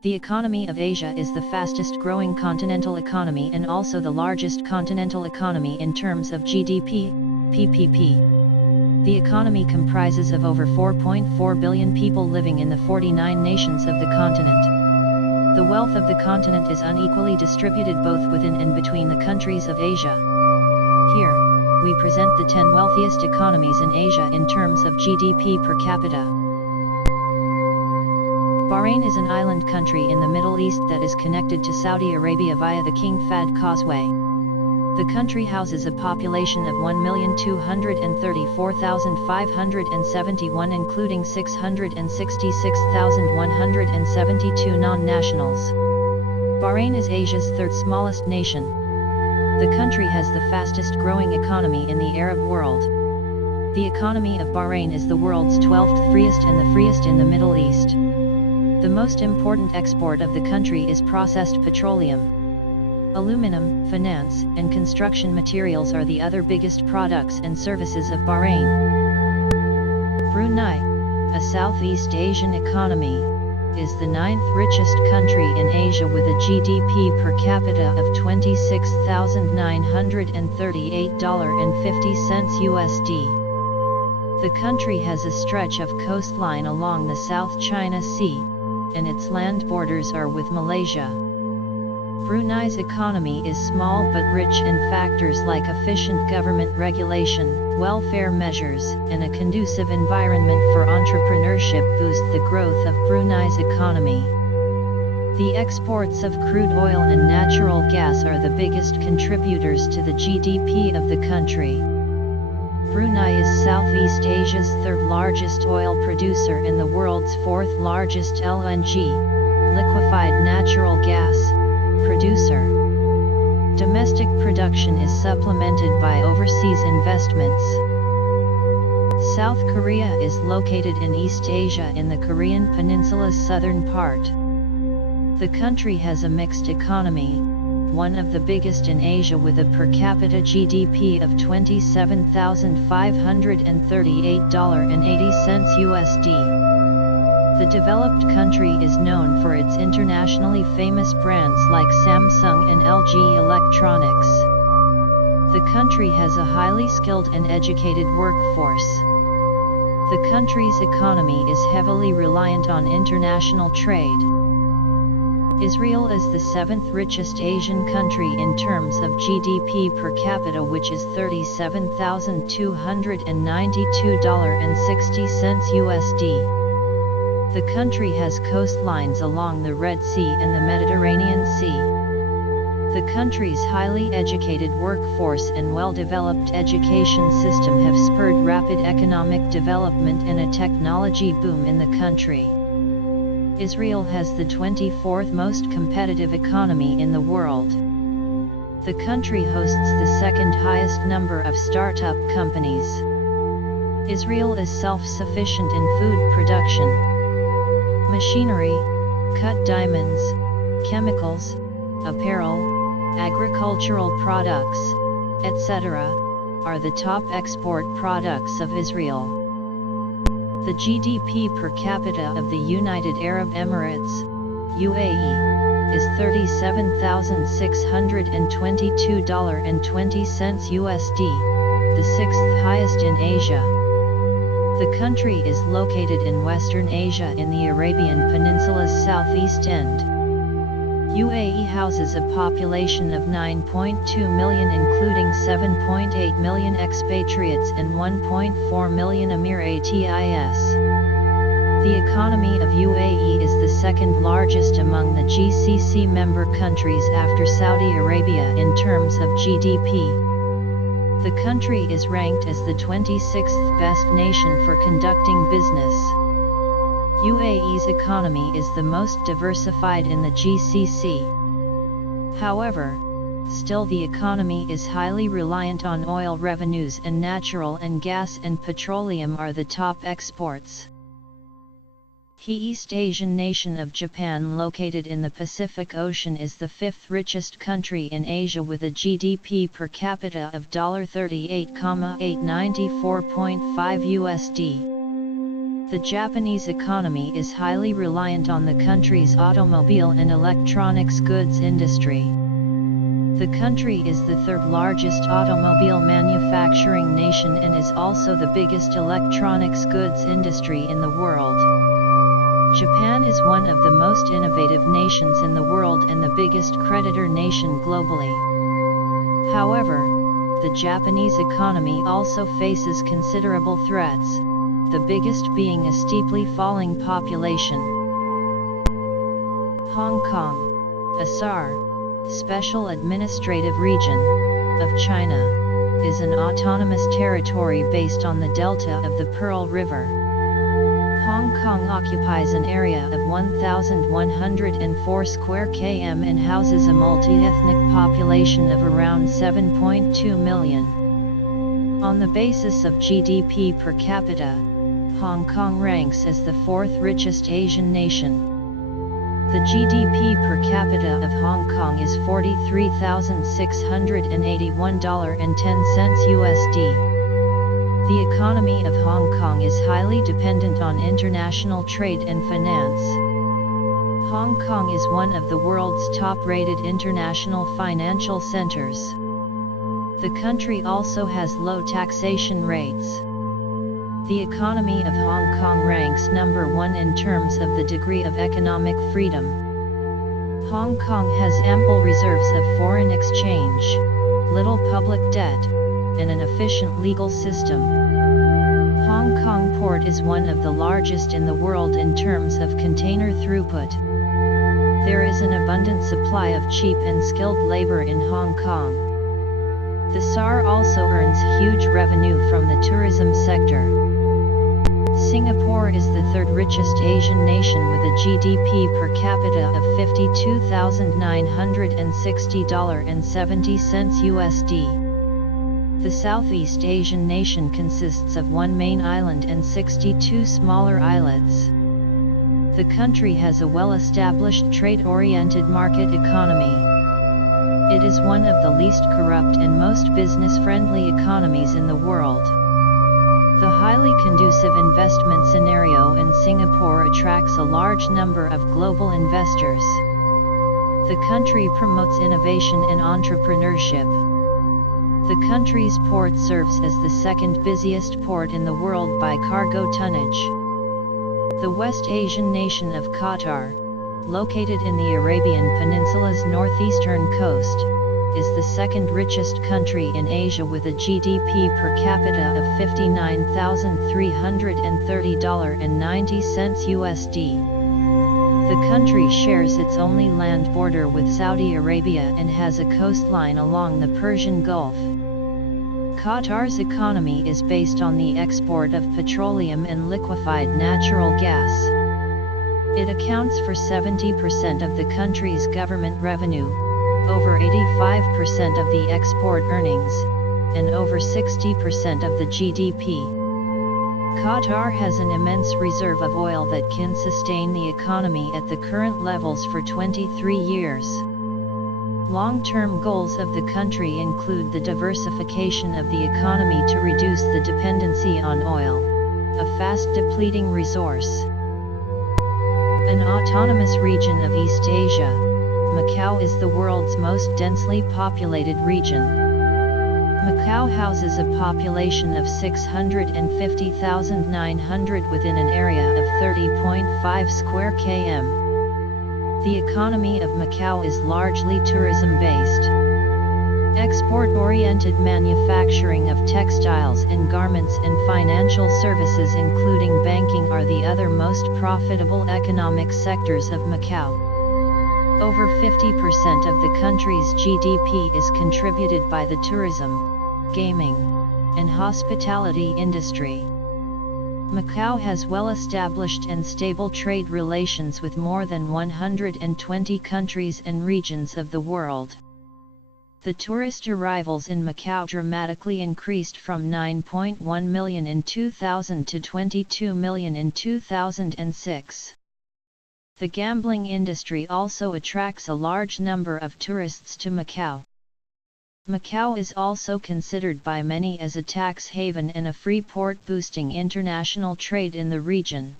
The economy of Asia is the fastest growing continental economy and also the largest continental economy in terms of GDP, PPP. The economy comprises of over 4.4 billion people living in the 49 nations of the continent. The wealth of the continent is unequally distributed both within and between the countries of Asia. Here, we present the 10 wealthiest economies in Asia in terms of GDP per capita. Bahrain is an island country in the Middle East that is connected to Saudi Arabia via the King Fahd Causeway. The country houses a population of 1,234,571, including 666,172 non-nationals. Bahrain is Asia's third smallest nation. The country has the fastest growing economy in the Arab world. The economy of Bahrain is the world's 12th freest and the freest in the Middle East. The most important export of the country is processed petroleum. Aluminum, finance, and construction materials are the other biggest products and services of Bahrain. Brunei, a Southeast Asian economy, is the 9th richest country in Asia with a GDP per capita of $26,938.50 USD. The country has a stretch of coastline along the South China Sea, and its land borders are with Malaysia. Brunei's economy is small but rich in factors like efficient government regulation, welfare measures, and a conducive environment for entrepreneurship boost the growth of Brunei's economy. The exports of crude oil and natural gas are the biggest contributors to the GDP of the country. Brunei is Southeast Asia's third largest oil producer and the world's fourth largest LNG, liquefied natural gas, producer. Domestic production is supplemented by overseas investments. South Korea is located in East Asia in the Korean Peninsula's southern part. The country has a mixed economy, one of the biggest in Asia with a per capita GDP of $27,538.80 USD. The developed country is known for its internationally famous brands like Samsung and LG Electronics. The country has a highly skilled and educated workforce. The country's economy is heavily reliant on international trade. Israel is the 7th richest Asian country in terms of GDP per capita, which is $37,292.60 USD. The country has coastlines along the Red Sea and the Mediterranean Sea. The country's highly educated workforce and well-developed education system have spurred rapid economic development and a technology boom in the country. Israel has the 24th most competitive economy in the world. The country hosts the second highest number of startup companies. Israel is self-sufficient in food production. Machinery, cut diamonds, chemicals, apparel, agricultural products, etc., are the top export products of Israel. The GDP per capita of the United Arab Emirates, UAE, is $37,622.20 USD, the 6th highest in Asia. The country is located in Western Asia in the Arabian Peninsula's southeast end. UAE houses a population of 9.2 million, including 7.8 million expatriates and 1.4 million Emirates. The economy of UAE is the second largest among the GCC member countries after Saudi Arabia in terms of GDP. The country is ranked as the 26th best nation for conducting business. UAE's economy is the most diversified in the GCC. However, still the economy is highly reliant on oil revenues, and natural and gas and petroleum are the top exports. The East Asian nation of Japan, located in the Pacific Ocean, is the 5th richest country in Asia with a GDP per capita of $38,894.5 USD. The Japanese economy is highly reliant on the country's automobile and electronics goods industry. The country is the third largest automobile manufacturing nation and is also the biggest electronics goods industry in the world. Japan is one of the most innovative nations in the world and the biggest creditor nation globally. However, the Japanese economy also faces considerable threats, the biggest being a steeply falling population. Hong Kong, a SAR, Special Administrative Region, of China, is an autonomous territory based on the delta of the Pearl River. Hong Kong occupies an area of 1,104 square km and houses a multi-ethnic population of around 7.2 million. On the basis of GDP per capita, Hong Kong ranks as the fourth richest Asian nation. The GDP per capita of Hong Kong is $43,681.10 USD. The economy of Hong Kong is highly dependent on international trade and finance. Hong Kong is one of the world's top-rated international financial centers. The country also has low taxation rates. The economy of Hong Kong ranks number 1 in terms of the degree of economic freedom. Hong Kong has ample reserves of foreign exchange, little public debt, and an efficient legal system. Hong Kong Port is one of the largest in the world in terms of container throughput. There is an abundant supply of cheap and skilled labor in Hong Kong. The SAR also earns huge revenue from the tourism sector. Singapore is the third richest Asian nation with a GDP per capita of $52,960.70 USD. The Southeast Asian nation consists of one main island and 62 smaller islets. The country has a well-established trade-oriented market economy. It is one of the least corrupt and most business-friendly economies in the world. The highly conducive investment scenario in Singapore attracts a large number of global investors. The country promotes innovation and entrepreneurship. The country's port serves as the second busiest port in the world by cargo tonnage. The West Asian nation of Qatar, located in the Arabian Peninsula's northeastern coast, is the second richest country in Asia with a GDP per capita of $59,330.90 USD. The country shares its only land border with Saudi Arabia and has a coastline along the Persian Gulf. Qatar's economy is based on the export of petroleum and liquefied natural gas. It accounts for 70% of the country's government revenue, over 85% of the export earnings, and over 60% of the GDP. Qatar has an immense reserve of oil that can sustain the economy at the current levels for 23 years. Long-term goals of the country include the diversification of the economy to reduce the dependency on oil, a fast-depleting resource. An autonomous region of East Asia, Macao is the world's most densely populated region. Macao houses a population of 650,900 within an area of 30.5 square km. The economy of Macao is largely tourism-based. Export-oriented manufacturing of textiles and garments and financial services including banking are the other most profitable economic sectors of Macao. Over 50% of the country's GDP is contributed by the tourism, gaming, and hospitality industry. Macao has well-established and stable trade relations with more than 120 countries and regions of the world. The tourist arrivals in Macao dramatically increased from 9.1 million in 2000 to 22 million in 2006. The gambling industry also attracts a large number of tourists to Macao. Macao is also considered by many as a tax haven and a free port boosting international trade in the region.